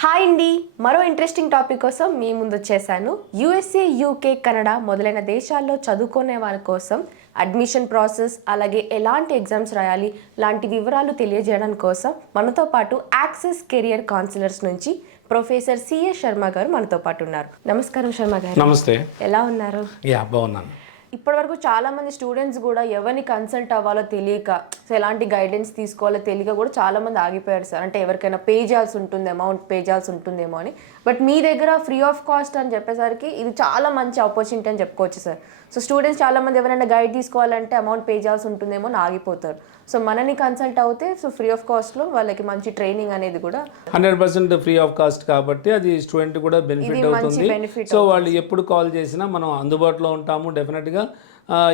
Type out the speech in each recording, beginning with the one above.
Hi అండి, మరో interesting topic కోసం మీ ముందు వచ్చేసాను. యూఎస్ఏ, యూకే, కెనడా మొదలైన దేశాల్లో చదువుకునే వాళ్ళ కోసం అడ్మిషన్ ప్రాసెస్, అలాగే ఎలాంటి ఎగ్జామ్స్ రాయాలి లాంటి వివరాలు తెలియజేయడం కోసం మనతో పాటు యాక్సెస్ కెరియర్ కౌన్సిలర్స్ నుంచి ప్రొఫెసర్ సిఏ శర్మ గారు మనతో పాటు ఉన్నారు. నమస్కారం శర్మ గారు. నమస్తే. ఎలా ఉన్నారు? బాగున్నాను. ఇప్పటివరకు చాలామంది స్టూడెంట్స్ కూడా ఎవరిని కన్సల్ట్ అవ్వాలో తెలియక, ఎలాంటి గైడెన్స్ తీసుకోవాలో తెలియక కూడా చాలామంది ఆగిపోయారు సార్. అంటే ఎవరికైనా పే చేయాల్సి ఉంటుంది, అమౌంట్ పే చేయాల్సి ఉంటుందేమో అని. బట్ మీ దగ్గర ఫ్రీ ఆఫ్ కాస్ట్ అని చెప్పేసరికి ఇది చాలా మంచి ఆపర్చునిటీ అని చెప్పుకోవచ్చు సార్. సో స్టూడెంట్స్ చాలామంది ఎవరైనా గైడ్ తీసుకోవాలంటే అమౌంట్ పే చేయాల్సి ఉంటుందేమో అని ఆగిపోతారు. సో మనని కన్సల్ట్ అవుతే సో ఫ్రీ ఆఫ్ కాస్ట్లో వాళ్ళకి మంచి ట్రైనింగ్ అనేది కూడా 100% ఫ్రీ ఆఫ్ కాస్ట్ కాబట్టి అది స్టూడెంట్ కూడా బెనిఫిట్ అవుతుంది. సో వాళ్ళు ఎప్పుడు కాల్ చేసినా మనం అందుబాటులో ఉంటాము డెఫినెట్గా.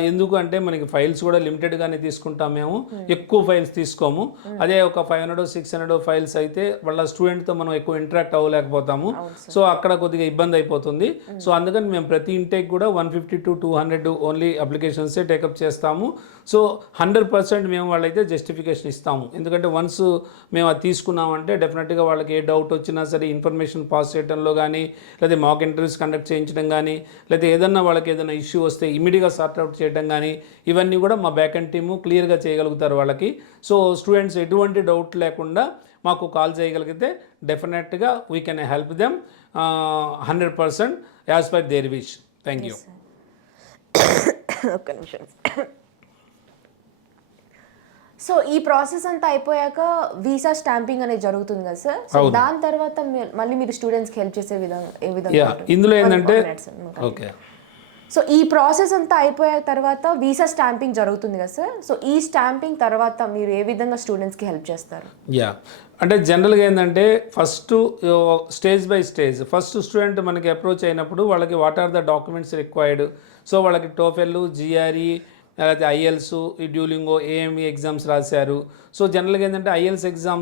ఎందుకు అంటే మనకి ఫైల్స్ కూడా లిమిటెడ్గానే తీసుకుంటాం మేము, ఎక్కువ ఫైల్స్ తీసుకోము. అదే ఒక 500-600 ఫైల్స్ అయితే వాళ్ళ స్టూడెంట్తో మనం ఎక్కువ ఇంటరాక్ట్ అవ్వలేకపోతాము. సో అక్కడ కొద్దిగా ఇబ్బంది అయిపోతుంది. సో అందుకని మేము ప్రతి ఇంటేక్ కూడా 150-200 ఓన్లీ అప్లికేషన్సే టేకప్ చేస్తాము. సో 100% మేము వాళ్ళైతే జస్టిఫికేషన్ ఇస్తాము. ఎందుకంటే వన్స్ మేము అది తీసుకున్నామంటే డెఫినెట్గా వాళ్ళకి ఏ డౌట్ వచ్చినా సరే ఇన్ఫర్మేషన్ పాస్ చేయడంలో కానీ, లేదా మాక్ ఇంటర్వ్యూస్ కండక్ట్ చేయించడం కానీ, లేదా ఏదన్నా వాళ్ళకి ఏదైనా ఇష్యూ వస్తే ఇమీడియట్గా సార్ట్ అవుట్ చేయడం కానీ, ఇవన్నీ కూడా మా బ్యాక్ అండ్ టీము క్లియర్గా చేయగలుగుతారు వాళ్ళకి. సో స్టూడెంట్స్ ఎటువంటి డౌట్ లేకుండా మాకు కాల్ చేయగలిగితే డెఫినెట్గా we can help them 100% as per their wish. Thank you. ఒక్క నిమిషం. సో ఈ ప్రాసెస్ అంతా అయిపోయాక వీసా స్టాంపింగ్ అనేది జరుగుతుంది కదా సార్. సో దాని తర్వాత మళ్ళీ మీరు స్టూడెంట్స్కి హెల్ప్ చేసే విధంగా ఇందులో ఏంటంటే ఓకే. సో ఈ ప్రాసెస్ అంతా అయిపోయిన తర్వాత వీసా స్టాంపింగ్ జరుగుతుంది కదా సార్. సో ఈ స్టాంపింగ్ తర్వాత మీరు ఏ విధంగా స్టూడెంట్స్కి హెల్ప్ చేస్తారు? అంటే జనరల్గా ఏంటంటే first stage by stage first student మనకి అప్రోచ్ అయినప్పుడు వాళ్ళకి what are the documents required. So వాళ్ళకి టోఫెల్, జిఆర్ఈ, లేకపోతే ఐఎల్స్, ఈ డ్యూలింగో, ఏఎంఈ ఎగ్జామ్స్ రాశారు. సో జనరల్గా ఏంటంటే ఐఎల్స్ ఎగ్జామ్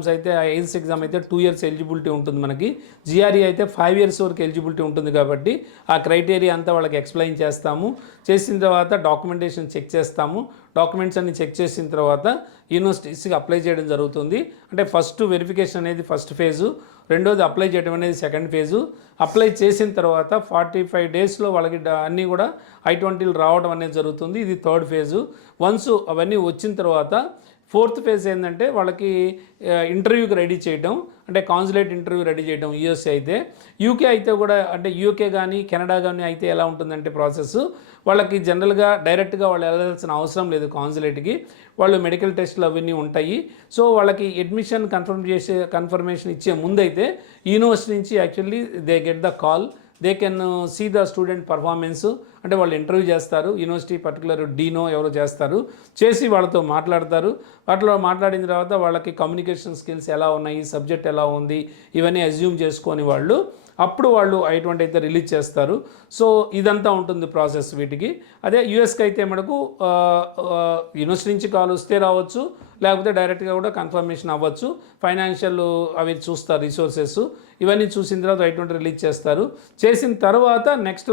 అయితే 2 years ఎలిజిబిలిటీ ఉంటుంది మనకి. జిఆర్ఈ అయితే 5 years వరకు ఎలిజిబిలిటీ ఉంటుంది కాబట్టి ఆ క్రైటీరియా అంతా వాళ్ళకి ఎక్స్ప్లెయిన్ చేస్తాము. చేసిన తర్వాత డాక్యుమెంటేషన్ చెక్ చేస్తాము. డాక్యుమెంట్స్ అన్ని చెక్ చేసిన తర్వాత యూనివర్సిటీస్కి అప్లై చేయడం జరుగుతుంది. అంటే ఫస్ట్ వెరిఫికేషన్ అనేది ఫస్ట్ ఫేజు, రెండోది అప్లై చేయడం అనేది సెకండ్ ఫేజు. అప్లై చేసిన తర్వాత 45 daysలో వాళ్ళకి అన్నీ కూడా I-20 రావడం అనేది జరుగుతుంది. ఇది థర్డ్ ఫేజు. వన్స్ అవన్నీ వచ్చిన తర్వాత ఫోర్త్ ఫేజ్ ఏంటంటే వాళ్ళకి ఇంటర్వ్యూకి రెడీ చేయడం, అంటే కాన్సులేట్ ఇంటర్వ్యూ రెడీ చేయడం యూఎస్ఏ అయితే. యూకే అయితే కూడా, అంటే యూకే కానీ కెనడా కానీ అయితే ఎలా ఉంటుందంటే ప్రాసెస్ వాళ్ళకి జనరల్గా డైరెక్ట్గా వాళ్ళు వెళ్ళాల్సిన అవసరం లేదు కాన్సులేట్కి. వాళ్ళు మెడికల్ టెస్ట్లు అవన్నీ ఉంటాయి. సో వాళ్ళకి అడ్మిషన్ కన్ఫర్మేషన్ ఇచ్చే ముందైతే యూనివర్సిటీ నుంచి actually they get the call, they can see the student performance. అంటే వాళ్ళు ఇంటర్వ్యూ చేస్తారు, యూనివర్సిటీ పర్టికులర్ డీనో ఎవరో చేస్తారు, చేసి వాళ్ళతో మాట్లాడతారు. వాటిలో మాట్లాడిన తర్వాత వాళ్ళకి కమ్యూనికేషన్ స్కిల్స్ ఎలా ఉన్నాయి, సబ్జెక్ట్ ఎలా ఉంది, ఇవన్నీ అజ్యూమ్ చేసుకొని వాళ్ళు అప్పుడు వాళ్ళు I-20 అయితే రిలీజ్ చేస్తారు. సో ఇదంతా ఉంటుంది ప్రాసెస్ వీటికి. అదే యూఎస్కి అయితే మనకు యూనివర్సిటీ నుంచి కాల్ వస్తే రావచ్చు, లేకపోతే డైరెక్ట్గా కూడా కన్ఫర్మేషన్ అవ్వచ్చు. ఫైనాన్షియల్ అవి చూస్తారు, రిసోర్సెస్ ఇవన్నీ చూసిన తర్వాత I-20 రిలీజ్ చేస్తారు. చేసిన తర్వాత నెక్స్ట్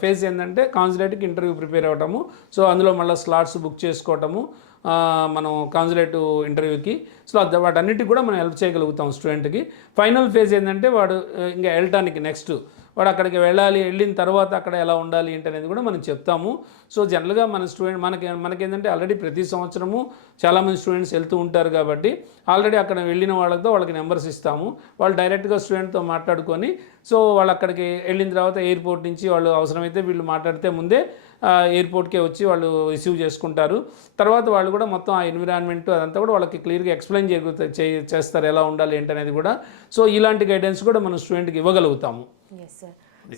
ఫేజ్ ఏంటంటే కాన్సులేట్కి ఇంటర్వ్యూ ప్రిపేర్ అవ్వటము. సో అందులో మళ్ళీ స్లాట్స్ బుక్ చేసుకోవటము మనం కాన్సులేట్ ఇంటర్వ్యూకి. సో వాటన్నిటికి కూడా మనం హెల్ప్ చేయగలుగుతాం స్టూడెంట్కి. ఫైనల్ ఫేజ్ ఏంటంటే వాడు ఇంకా వెళ్ళటానికి నెక్స్ట్ వాడు అక్కడికి వెళ్ళిన తర్వాత అక్కడ ఎలా ఉండాలి ఏంటి అనేది కూడా మనం చెప్తాము. సో జనరల్గా మన స్టూడెంట్ మనకేంటంటే ఆల్రెడీ ప్రతి సంవత్సరము చాలామంది స్టూడెంట్స్ వెళ్తూ ఉంటారు కాబట్టి ఆల్రెడీ అక్కడ వెళ్ళిన వాళ్ళకి నెంబర్స్ ఇస్తాము. వాళ్ళు డైరెక్ట్గా స్టూడెంట్తో మాట్లాడుకొని, సో వాళ్ళు అక్కడికి వెళ్ళిన తర్వాత ఎయిర్పోర్ట్ నుంచి వాళ్ళు అవసరమైతే వీళ్ళు మాట్లాడితే ముందే ఎయిర్పోర్ట్కే వచ్చి వాళ్ళు రిసీవ్ చేసుకుంటారు. తర్వాత వాళ్ళు కూడా మొత్తం ఆ ఎన్విరాన్మెంట్ అదంతా కూడా వాళ్ళకి క్లియర్గా ఎక్స్ప్లెయిన్ చేస్తారు ఎలా ఉండాలి ఏంటనేది కూడా. సో ఇలాంటి గైడెన్స్ కూడా మనం స్టూడెంట్కి ఇవ్వగలుగుతాము.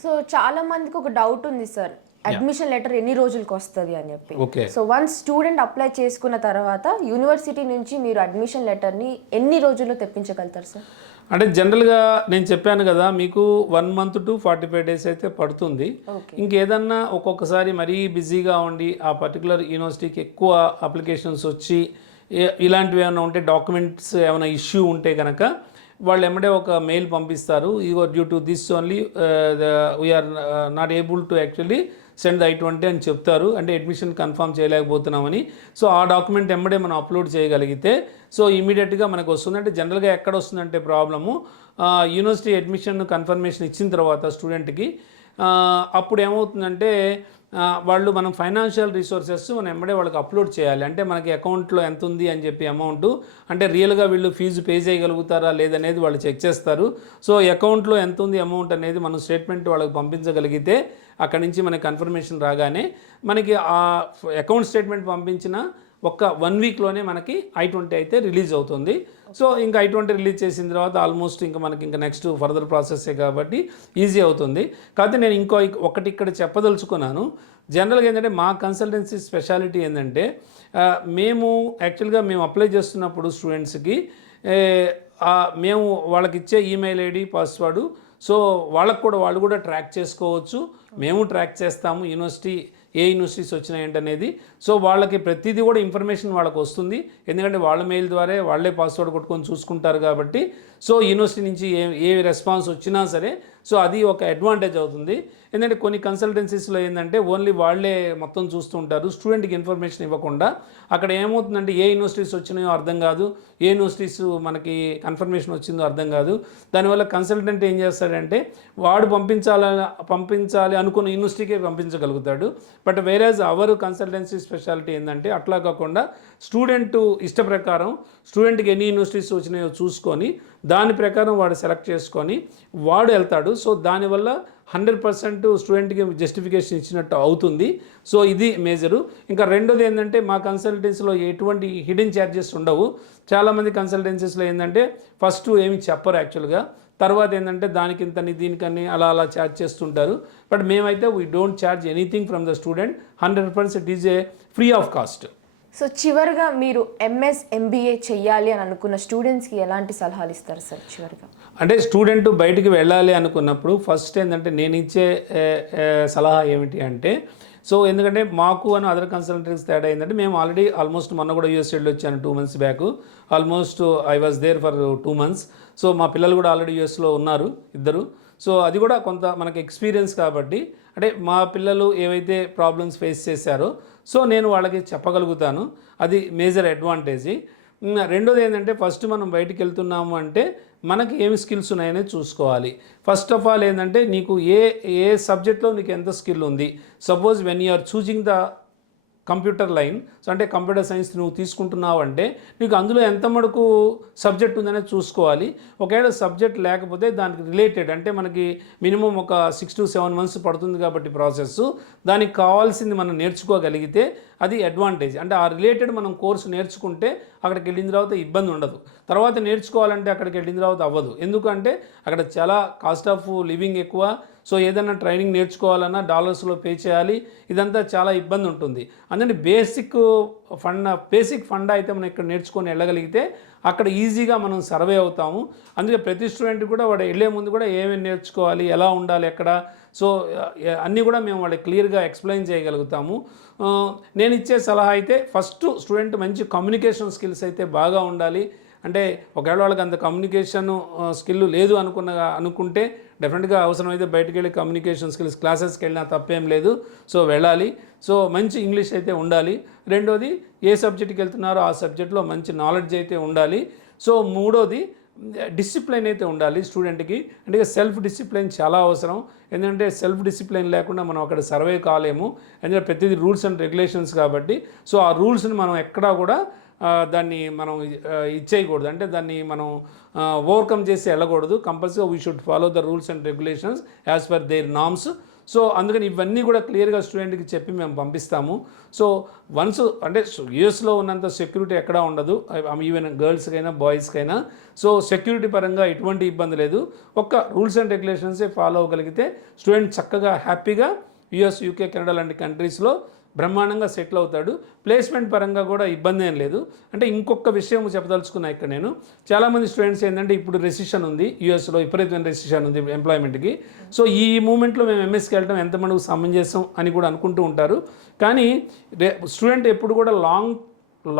సో చాలా మందికి ఒక డౌట్ ఉంది సార్, అడ్మిషన్ లెటర్ ఎన్ని రోజులకు వస్తుంది అని చెప్పి. సో వన్స్ స్టూడెంట్ అప్లై చేసుకున్న తర్వాత యూనివర్సిటీ నుంచి మీరు అడ్మిషన్ లెటర్ని ఎన్ని రోజుల్లో తెప్పించగలుగుతారు సార్? అంటే జనరల్గా నేను చెప్పాను కదా మీకు 1 month to 45 days అయితే పడుతుంది. ఇంకేదన్నా ఒక్కొక్కసారి మరీ బిజీగా ఉండి ఆ పర్టికులర్ యూనివర్సిటీకి ఎక్కువ అప్లికేషన్స్ వచ్చి ఇలాంటివి ఏమైనా ఉంటే, డాక్యుమెంట్స్ ఏమైనా ఇష్యూ ఉంటే కనుక వాళ్ళు ఎమ్మడే ఒక మెయిల్ పంపిస్తారు. ఇగో due to this only we are not able to actually send I-20 అని చెప్తారు. అంటే అడ్మిషన్ కన్ఫర్మ్ చేయలేకపోతున్నామని. సో ఆ డాక్యుమెంట్ ఎమ్మడే మనం అప్లోడ్ చేయగలిగితే సో ఇమీడియట్గా మనకు వస్తుంది. అంటే జనరల్గా ఎక్కడ వస్తుందంటే ప్రాబ్లము యూనివర్సిటీ అడ్మిషన్ కన్ఫర్మేషన్ ఇచ్చిన తర్వాత స్టూడెంట్కి అప్పుడు ఏమవుతుందంటే వాళ్ళు మనం ఫైనాన్షియల్ రిసోర్సెస్ మనం వెంబడే వాళ్ళకి అప్లోడ్ చేయాలి. అంటే మనకి అకౌంట్లో ఎంత ఉంది అని చెప్పి అమౌంట్, అంటే రియల్గా వీళ్ళు ఫీజు పే చేయగలుగుతారా లేదనేది వాళ్ళు చెక్ చేస్తారు. సో అకౌంట్లో ఎంత ఉంది అమౌంట్ అనేది మనం స్టేట్మెంట్ వాళ్ళకి పంపించగలిగితే అక్కడి నుంచి మనకి కన్ఫర్మేషన్ రాగానే మనకి ఆ అకౌంట్ స్టేట్మెంట్ పంపించిన ఒక 1 వీక్లోనే మనకి I-20 అయితే రిలీజ్ అవుతుంది. సో ఇంకా I-20 రిలీజ్ చేసిన తర్వాత ఆల్మోస్ట్ ఇంకా మనకి ఇంకా నెక్స్ట్ ఫర్దర్ ప్రాసెస్సే కాబట్టి ఈజీ అవుతుంది. కాకపోతే నేను ఒకటి ఇక్కడ చెప్పదలుచుకున్నాను. జనరల్గా ఏంటంటే మా కన్సల్టెన్సీ స్పెషాలిటీ ఏంటంటే మేము యాక్చువల్గా మేము అప్లై చేస్తున్నప్పుడు స్టూడెంట్స్కి మేము వాళ్ళకి ఇచ్చే ఈమెయిల్ ఐడి పాస్వర్డ్, సో వాళ్ళు కూడా ట్రాక్ చేసుకోవచ్చు, మేము ట్రాక్ చేస్తాము ఏ యూనివర్సిటీస్ వచ్చినాయంటనేది. సో వాళ్ళకి ప్రతిదీ కూడా ఇన్ఫర్మేషన్ వాళ్ళకి వస్తుంది, ఎందుకంటే వాళ్ళ మెయిల్ ద్వారా వాళ్ళే పాస్వర్డ్ కొట్టుకొని చూసుకుంటారు కాబట్టి. సో యూనివర్సిటీ నుంచి ఏ రెస్పాన్స్ వచ్చినా సరే సో అది ఒక అడ్వాంటేజ్ అవుతుంది. ఎందుకంటే కొన్ని కన్సల్టెన్సీస్లో ఏంటంటే ఓన్లీ వాళ్ళే మొత్తం చూస్తుంటారు, స్టూడెంట్కి ఇన్ఫర్మేషన్ ఇవ్వకుండా. అక్కడ ఏమవుతుందంటే ఏ యూనివర్సిటీస్ వచ్చినాయో అర్థం కాదు, ఏ యూనివర్సిటీస్ మనకి కన్ఫర్మేషన్ వచ్చిందో అర్థం కాదు. దానివల్ల కన్సల్టెంట్ ఏం చేస్తాడంటే వాడు పంపించాలి అనుకున్న యూనివర్సిటీకే పంపించగలుగుతాడు. బట్ వేరేజ్ అవర్ కన్సల్టెన్సీ స్పెషాలిటీ ఏంటంటే అట్లా కాకుండా స్టూడెంట్ ఇష్ట ప్రకారం స్టూడెంట్కి ఎన్ని యూనివర్సిటీస్ వచ్చినాయో చూసుకొని దాని ప్రకారం వాడు సెలెక్ట్ చేసుకొని వాడు వెళ్తాడు. సో దానివల్ల 100% స్టూడెంట్కి జస్టిఫికేషన్ ఇచ్చినట్టు అవుతుంది. సో ఇది మేజరు. ఇంకా రెండోది ఏంటంటే మా కన్సల్టెన్సీలో ఎటువంటి హిడెన్ ఛార్జెస్ ఉండవు. చాలామంది కన్సల్టెన్సీస్లో ఏంటంటే ఫస్ట్ ఏమి చెప్పరు యాక్చువల్గా, తర్వాత ఏంటంటే దానికింతని దీనికని అలా ఛార్జ్ చేస్తుంటారు. బట్ మేమైతే we don't charge anything from the student, 100% is a free of cost. So చివరిగా మీరు MS MBA చెయ్యాలి అని అనుకున్న స్టూడెంట్స్కి ఎలాంటి సలహాలు ఇస్తారు సార్ చివరిగా? అంటే స్టూడెంట్ బయటికి వెళ్ళాలి అనుకున్నప్పుడు ఫస్ట్ ఏంటంటే నేను ఇచ్చే సలహా ఏమిటి అంటే, సో ఎందుకంటే మాకు అని అదర్ కన్సల్టెంట్స్ తేడా ఏంటంటే మేము ఆల్రెడీ ఆల్మోస్ట్ మొన్న కూడా యూఎస్ వెళ్ళి వచ్చాను 2 months back. Almost I was there for 2 months. So మా పిల్లలు కూడా ఆల్రెడీ యూఎస్లో ఉన్నారు ఇద్దరు. సో అది కూడా కొంత మనకి ఎక్స్పీరియన్స్ కాబట్టి, అంటే మా పిల్లలు ఏవైతే ప్రాబ్లమ్స్ ఫేస్ చేశారో సో నేను వాళ్ళకి చెప్పగలుగుతాను, అది మేజర్ అడ్వాంటేజ్. రెండోది ఏంటంటే ఫస్ట్ మనం బయటికి వెళ్తున్నాము అంటే మనకి ఏమి స్కిల్స్ ఉన్నాయనేది చూసుకోవాలి. ఫస్ట్ ఆఫ్ ఆల్ ఏంటంటే నీకు ఏ సబ్జెక్ట్లో నీకు ఎంత స్కిల్ ఉంది. Suppose when you are choosing the computer line, so అంటే కంప్యూటర్ సైన్స్ నువ్వు తీసుకుంటున్నావు అంటే నీకు అందులో ఎంత మటుకు సబ్జెక్ట్ ఉందనేది చూసుకోవాలి. ఒకవేళ సబ్జెక్ట్ లేకపోతే దానికి రిలేటెడ్ అంటే మనకి మినిమం ఒక 6 to 7 months పడుతుంది కాబట్టి ప్రాసెస్, దానికి కావాల్సింది మనం నేర్చుకోగలిగితే అది అడ్వాంటేజ్. అంటే ఆ రిలేటెడ్ మనం కోర్సు నేర్చుకుంటే అక్కడికి వెళ్ళిన తర్వాత ఇబ్బంది ఉండదు. తర్వాత నేర్చుకోవాలంటే అక్కడికి వెళ్ళిన తర్వాత అవ్వదు, ఎందుకంటే అక్కడ చాలా కాస్ట్ ఆఫ్ లివింగ్ ఎక్కువ. సో ఏదైనా ట్రైనింగ్ నేర్చుకోవాలన్నా డాలర్స్లో పే చేయాలి, ఇదంతా చాలా ఇబ్బంది ఉంటుంది. అందుకని బేసిక్ ఫండ్ అయితే మనం ఇక్కడ నేర్చుకొని వెళ్ళగలిగితే అక్కడ ఈజీగా మనం సర్వే అవుతాము. అందుకే ప్రతి స్టూడెంట్ కూడా వాడు వెళ్ళే ముందు కూడా ఏమేమి నేర్చుకోవాలి, ఎలా ఉండాలి ఎక్కడ, సో అన్నీ కూడా మేము వాళ్ళకి క్లియర్గా ఎక్స్ప్లెయిన్ చేయగలుగుతాము. నేను ఇచ్చే సలహా అయితే ఫస్ట్ స్టూడెంట్ మంచి కమ్యూనికేషన్ స్కిల్స్ అయితే బాగా ఉండాలి. అంటే ఒకవేళ వాళ్ళకి అంత కమ్యూనికేషన్ స్కిల్ లేదు అనుకుంటే డెఫినెట్గా అవసరమైతే బయటకు వెళ్ళి కమ్యూనికేషన్ స్కిల్స్ క్లాసెస్కి వెళ్ళినా తప్పేం లేదు. సో వెళ్ళాలి. సో మంచి ఇంగ్లీష్ అయితే ఉండాలి. రెండోది ఏ సబ్జెక్ట్కి వెళ్తున్నారో ఆ సబ్జెక్ట్లో మంచి నాలెడ్జ్ అయితే ఉండాలి. సో మూడోది డిసిప్లైన్ అయితే ఉండాలి స్టూడెంట్కి. అంటే సెల్ఫ్ డిసిప్లైన్ చాలా అవసరం, ఎందుకంటే సెల్ఫ్ డిసిప్లైన్ లేకుండా మనం అక్కడ సర్వే కాలేము. ఎందుకంటే ప్రతిదీ రూల్స్ అండ్ రెగ్యులేషన్స్ కాబట్టి. సో ఆ రూల్స్ని మనం ఎక్కడా కూడా దాన్ని మనం ఇచ్చేయకూడదు, అంటే దాన్ని మనం ఓవర్కమ్ చేసి వెళ్ళకూడదు. Compulsory we should follow the rules and regulations as per their norms. So అందుకని ఇవన్నీ కూడా క్లియర్గా స్టూడెంట్కి చెప్పి మేము పంపిస్తాము. సో వన్స్ అంటే యూఎస్లో ఉన్నంత సెక్యూరిటీ ఎక్కడా ఉండదు, ఈవెన్ గర్ల్స్కైనా బాయ్స్కైనా. సో సెక్యూరిటీ పరంగా ఎటువంటి ఇబ్బంది లేదు. ఒక్క రూల్స్ అండ్ రెగ్యులేషన్సే ఫాలో అవ్వగలిగితే స్టూడెంట్ చక్కగా హ్యాపీగా యూఎస్, UK, కెనడా లాంటి కంట్రీస్లో బ్రహ్మాండంగా సెటిల్ అవుతాడు. ప్లేస్మెంట్ పరంగా కూడా ఇబ్బంది ఏం లేదు. అంటే ఇంకొక విషయం చెప్పదలుచుకున్నా ఇక్కడ నేను, చాలామంది స్టూడెంట్స్ ఏంటంటే ఇప్పుడు రెసిషన్ ఉంది యూఎస్లో, విపరీతమైన రెసిషన్ ఉంది ఎంప్లాయ్మెంట్కి. సో ఈ మూమెంట్లో మేము MSకి వెళ్ళడం ఎంతమందికి సమంజసం అని కూడా అనుకుంటూ ఉంటారు. కానీ స్టూడెంట్ ఎప్పుడు కూడా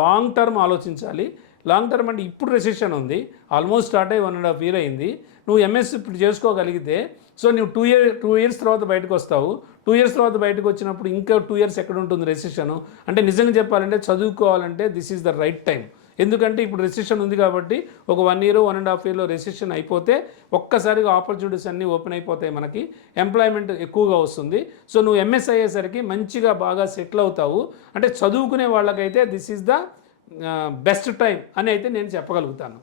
లాంగ్ టర్మ్ ఆలోచించాలి. లాంగ్ టర్మ్ అంటే ఇప్పుడు రెసిషన్ ఉంది, ఆల్మోస్ట్ స్టార్ట్ అయ్యి 1.5 years అయింది. నువ్వు MS ఇప్పుడు చేసుకోగలిగితే సో నువ్వు 2 years తర్వాత బయటకు వస్తావు. 2 years తర్వాత బయటకు వచ్చినప్పుడు ఇంకా 2 years ఎక్కడ ఉంటుంది రెసిషన్. అంటే నిజంగా చెప్పాలంటే చదువుకోవాలంటే this is the right time. ఎందుకంటే ఇప్పుడు రెసిషన్ ఉంది కాబట్టి ఒక 1 year 1.5 yearలో రెసిషన్ అయిపోతే ఒక్కసారిగా ఆపర్చునిటీస్ అన్నీ ఓపెన్ అయిపోతాయి, మనకి ఎంప్లాయ్మెంట్ ఎక్కువగా వస్తుంది. సో నువ్వు ఎంఎస్ అయ్యేసరికి మంచిగా బాగా సెటిల్ అవుతావు. అంటే చదువుకునే వాళ్ళకైతే this is the best time అని అయితే నేను చెప్పగలుగుతాను.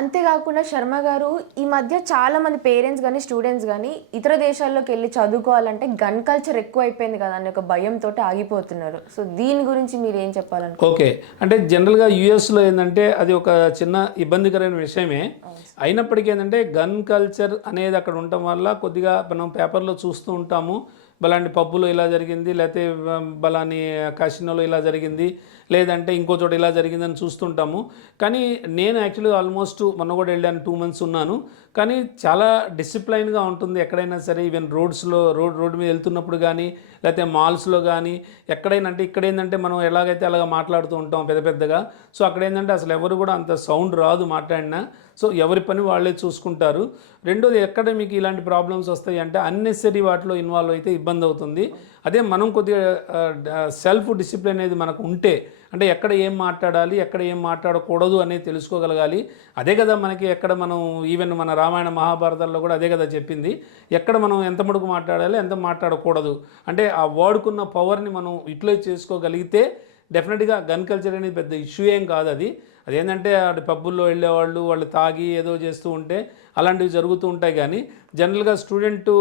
అంతేకాకుండా శర్మ గారు, ఈ మధ్య చాలా మంది పేరెంట్స్ కానీ స్టూడెంట్స్ కానీ ఇతర దేశాల్లోకి వెళ్ళి చదువుకోవాలంటే గన్ కల్చర్ ఎక్కువ అయిపోయింది కదా అని ఒక భయంతో ఆగిపోతున్నారు. సో దీని గురించి మీరు ఏం చెప్పాలంటే? ఓకే, అంటే జనరల్గా యూఎస్లో ఏంటంటే అది ఒక చిన్న ఇబ్బందికరమైన విషయమే. అయినప్పటికీ ఏంటంటే గన్ కల్చర్ అనేది అక్కడ ఉండటం వల్ల కొద్దిగా మనం పేపర్లో చూస్తూ ఉంటాము, బలాంటి పబ్బులో ఇలా జరిగింది, లేకపోతే బలాని కాసినోలో ఇలా జరిగింది, లేదంటే ఇంకో చోట ఇలా జరిగిందని చూస్తుంటాము. కానీ నేను యాక్చువల్గా ఆల్మోస్ట్ మొన్న కూడా వెళ్ళాను, 2 months ఉన్నాను. కానీ చాలా డిసిప్లైన్గా ఉంటుంది ఎక్కడైనా సరే. ఈవెన్ రోడ్ మీద వెళ్తున్నప్పుడు కానీ, లేకపోతే మాల్స్లో కానీ ఎక్కడైనా, అంటే ఇక్కడ ఏంటంటే మనం ఎలాగైతే అలాగ మాట్లాడుతూ ఉంటాం పెద్దగా. సో అక్కడ ఏంటంటే అసలు ఎవరు కూడా అంత సౌండ్ రాదు మాట్లాడినా. సో ఎవరి పని వాళ్ళే చూసుకుంటారు. రెండోది, ఎక్కడ మీకు ఇలాంటి ప్రాబ్లమ్స్ వస్తాయి అంటే అన్నెసరీ వాటిలో ఇన్వాల్వ్ అయితే ఇబ్బంది అవుతుంది. అదే మనం కొద్దిగా సెల్ఫ్ డిసిప్లిన్ అనేది మనకు ఉంటే, అంటే ఎక్కడ ఏం మాట్లాడాలి, ఎక్కడ ఏం మాట్లాడకూడదు అనేది తెలుసుకోగలగాలి. అదే కదా మనకి ఎక్కడ మనం ఈవెన్ మన రామాయణ మహాభారతాల్లో కూడా అదే కదా చెప్పింది, ఎక్కడ మనం ఎంత మటుకు మాట్లాడాలి, ఎంత మాట్లాడకూడదు. అంటే ఆ వాడుకున్న పవర్ని మనం యూటిలైజ్ చేసుకోగలిగితే డెఫినెట్గా గన్ కల్చర్ అనేది పెద్ద ఇష్యూ ఏం కాదు. అదేంటంటే పబ్బుల్లో వెళ్ళేవాళ్ళు వాళ్ళు తాగి ఏదో చేస్తూ ఉంటే అలాంటివి జరుగుతూ ఉంటాయి. కానీ జనరల్గా స్టూడెంటు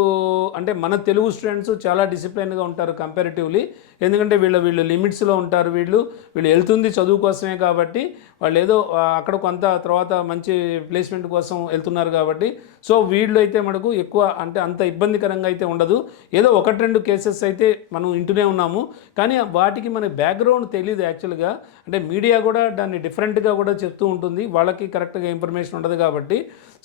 అంటే మన తెలుగు స్టూడెంట్స్ చాలా డిసిప్లైన్గా ఉంటారు కంపారిటివ్లీ. ఎందుకంటే వీళ్ళు లిమిట్స్లో ఉంటారు. వీళ్ళు వెళ్తుంది చదువు కోసమే కాబట్టి వాళ్ళు ఏదో అక్కడ కొంత తర్వాత మంచి ప్లేస్మెంట్ కోసం వెళ్తున్నారు కాబట్టి సో వీళ్ళు అయితే మనకు ఎక్కువ అంటే అంత ఇబ్బందికరంగా అయితే ఉండదు. ఏదో 1-2 కేసెస్ అయితే మనం వింటూనే ఉన్నాము. కానీ వాటికి మన బ్యాక్గ్రౌండ్ తెలియదు యాక్చువల్గా. అంటే మీడియా కూడా దాన్ని డిఫరెంట్గా కూడా చెప్తూ ఉంటుంది, వాళ్ళకి కరెక్ట్గా ఇన్ఫర్మేషన్ ఉండదు కాబట్టి.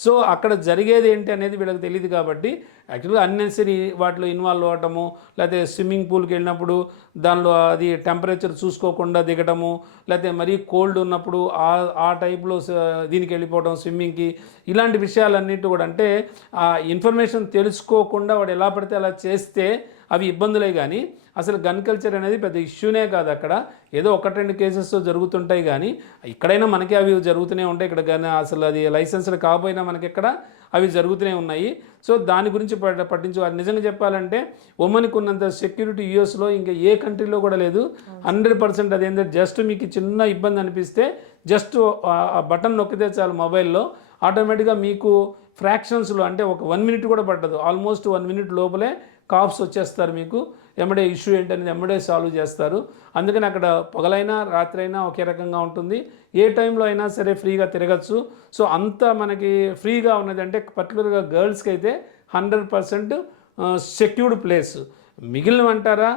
సో అక్కడ జరిగేది ఏంటి అనేది వీళ్ళకి తెలియదు కాబట్టి యాక్చువల్గా అన్నెసరీ వాటిలో ఇన్వాల్వ్ అవ్వటము, లేకపోతే స్విమ్మింగ్ పూల్కి వెళ్ళినప్పుడు దానిలో అది టెంపరేచర్ చూసుకోకుండా దిగటము, లేకపోతే మరీ కోల్డ్ ఉన్నప్పుడు ఆ టైప్లో దీనికి వెళ్ళిపోవడం స్విమ్మింగ్కి, ఇలాంటి విషయాలన్నిటి కూడా అంటే ఆ ఇన్ఫర్మేషన్ తెలుసుకోకుండా వాడు ఎలా పడితే అలా చేస్తే అవి ఇబ్బందులే. కానీ అసలు గన్ కల్చర్ అనేది పెద్ద ఇష్యూనే కాదు. అక్కడ ఏదో 1-2 కేసెస్ జరుగుతుంటాయి, కానీ ఇక్కడైనా మనకి అవి జరుగుతూనే ఉంటాయి. ఇక్కడ కానీ అసలు అది లైసెన్స్డ్ కాకపోయినా మనకి ఇక్కడ అవి జరుగుతూనే ఉన్నాయి. సో దాని గురించి పట్టించుకోవాలి. నిజంగా చెప్పాలంటే ఉమెన్కి ఉన్నంత సెక్యూరిటీ యూఎస్లో ఇంకా ఏ కంట్రీలో కూడా లేదు. 100%. అదేంటంటే జస్ట్ మీకు చిన్న ఇబ్బంది అనిపిస్తే జస్ట్ ఆ బటన్ నొక్కితే చాలు మొబైల్లో, ఆటోమేటిక్గా మీకు ఫ్రాక్షన్స్లో అంటే ఒక 1 minute కూడా పట్టదు, ఆల్మోస్ట్ 1 minute లోపలే కాప్స్ వచ్చేస్తారు. మీకు ఎమ్మడే ఇష్యూ ఏంటనేది ఎమ్మడే సాల్వ్ చేస్తారు. అందుకని అక్కడ పగలైనా రాత్రైనా ఒకే రకంగా ఉంటుంది. ఏ టైంలో అయినా సరే ఫ్రీగా తిరగచ్చు. సో అంతా మనకి ఫ్రీగా ఉన్నది. అంటే పర్టికులర్గా గర్ల్స్కి అయితే 100% సెక్యూర్డ్ ప్లేస్. మిగిలినవంటారా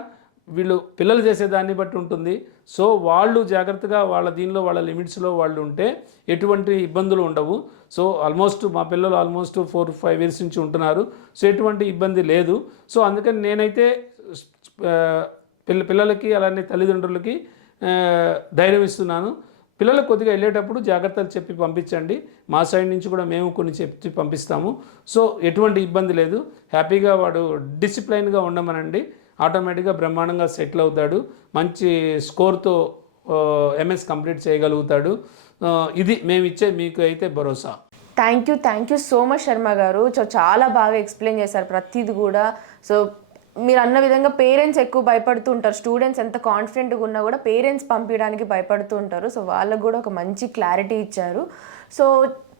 వీళ్ళు పిల్లలు చేసేదాన్ని బట్టి ఉంటుంది. సో వాళ్ళు జాగ్రత్తగా వాళ్ళ లిమిట్స్లో వాళ్ళు ఉంటే ఎటువంటి ఇబ్బందులు ఉండవు. సో ఆల్మోస్ట్ మా పిల్లలు ఆల్మోస్ట్ 4-5 years నుంచి ఉంటున్నారు. సో ఎటువంటి ఇబ్బంది లేదు. సో అందుకని నేనైతే పిల్లలకి అలానే తల్లిదండ్రులకి ధైర్యం ఇస్తున్నాను. పిల్లలకు కొద్దిగా వెళ్ళేటప్పుడు జాగ్రత్తలు చెప్పి పంపించండి. మా సైడ్ నుంచి కూడా మేము కొన్ని చెప్పి పంపిస్తాము. సో ఎటువంటి ఇబ్బంది లేదు. హ్యాపీగా వాడు డిసిప్లైన్గా ఉండమనండి, ఆటోమేటిక్గా బ్రహ్మాండంగా సెటిల్ అవుతాడు. మంచి స్కోర్తో ఎంఎస్ కంప్లీట్ చేయగలుగుతాడు. ఇది మేము ఇచ్చే మీకు అయితే భరోసా. Thank you so much Sharma గారు. సో చాలా బాగా ఎక్స్ప్లెయిన్ చేశారు ప్రతిది కూడా. సో మీరు అన్న విధంగా పేరెంట్స్ ఎక్కువ భయపడుతూ ఉంటారు. స్టూడెంట్స్ ఎంత కాన్ఫిడెంట్గా ఉన్నా కూడా పేరెంట్స్ పంపించడానికి భయపడుతూ ఉంటారు. సో వాళ్ళకు కూడా ఒక మంచి క్లారిటీ ఇచ్చారు. సో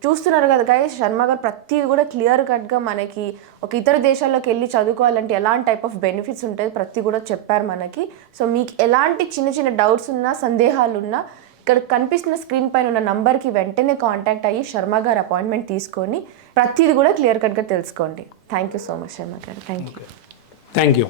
చూస్తున్నారు కదా గైస్, శర్మ గారు ప్రతిది కూడా క్లియర్ కట్గా మనకి ఒక ఇతర దేశాల్లోకి వెళ్ళి చదువుకోవాలంటే ఎలాంటి టైప్ ఆఫ్ బెనిఫిట్స్ ఉంటాయి ప్రతి కూడా చెప్పారు మనకి. సో మీకు ఎలాంటి చిన్న డౌట్స్ ఉన్నా సందేహాలు ఉన్నా ఇక్కడ కనిపిస్తున్న స్క్రీన్ పైన ఉన్న నంబర్కి వెంటనే కాంటాక్ట్ అయ్యి శర్మ గారు అపాయింట్మెంట్ తీసుకొని ప్రతిది కూడా క్లియర్ కట్గా తెలుసుకోండి. Thank you so much Sharma గారు. Thank you.